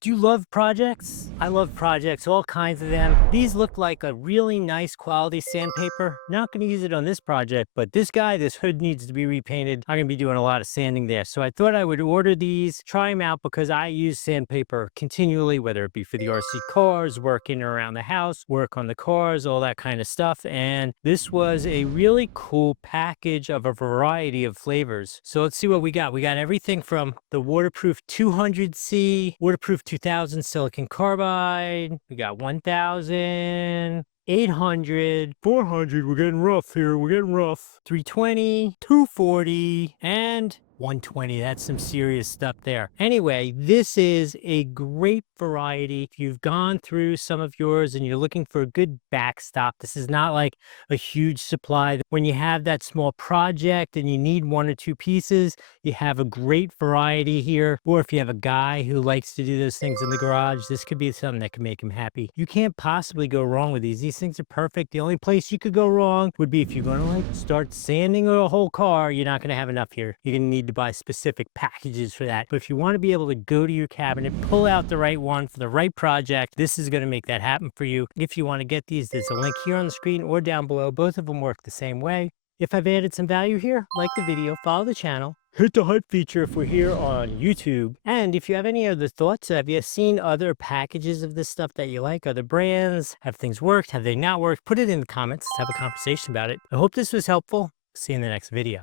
Do you love projects? I love projects, all kinds of them. These look like a really nice quality sandpaper. Not going to use it on this project, but this hood needs to be repainted. I'm going to be doing a lot of sanding there. So I thought I would order these, try them out because I use sandpaper continually, whether it be for the RC cars, working around the house, work on the cars, all that kind of stuff. And this was a really cool package of a variety of flavors. So let's see what we got. We got everything from the waterproof 200C, waterproof 2000 silicon carbide. We got 1000, 800, 400. We're getting rough here. We're getting rough. 320, 240, and 120. That's some serious stuff there. Anyway, this is a great variety. If you've gone through some of yours and you're looking for a good backstop, this is not like a huge supply. When you have that small project and you need one or two pieces, you have a great variety here. Or if you have a guy who likes to do those things in the garage, this could be something that can make him happy. You can't possibly go wrong with these. These things are perfect. The only place you could go wrong would be if you're going to like start sanding a whole car. You're not going to have enough here. You're going to need to buy specific packages for that. But if you want to be able to go to your cabinet, pull out the right one for the right project, this is going to make that happen for you. If you want to get these, there's a link here on the screen or down below. Both of them work the same way. If I've added some value here, like the video, follow the channel, hit the hype feature if we're here on YouTube. And if you have any other thoughts, have you seen other packages of this stuff that you like, other brands? Have things worked? Have they not worked? Put it in the comments. Let's have a conversation about it. I hope this was helpful. See you in the next video.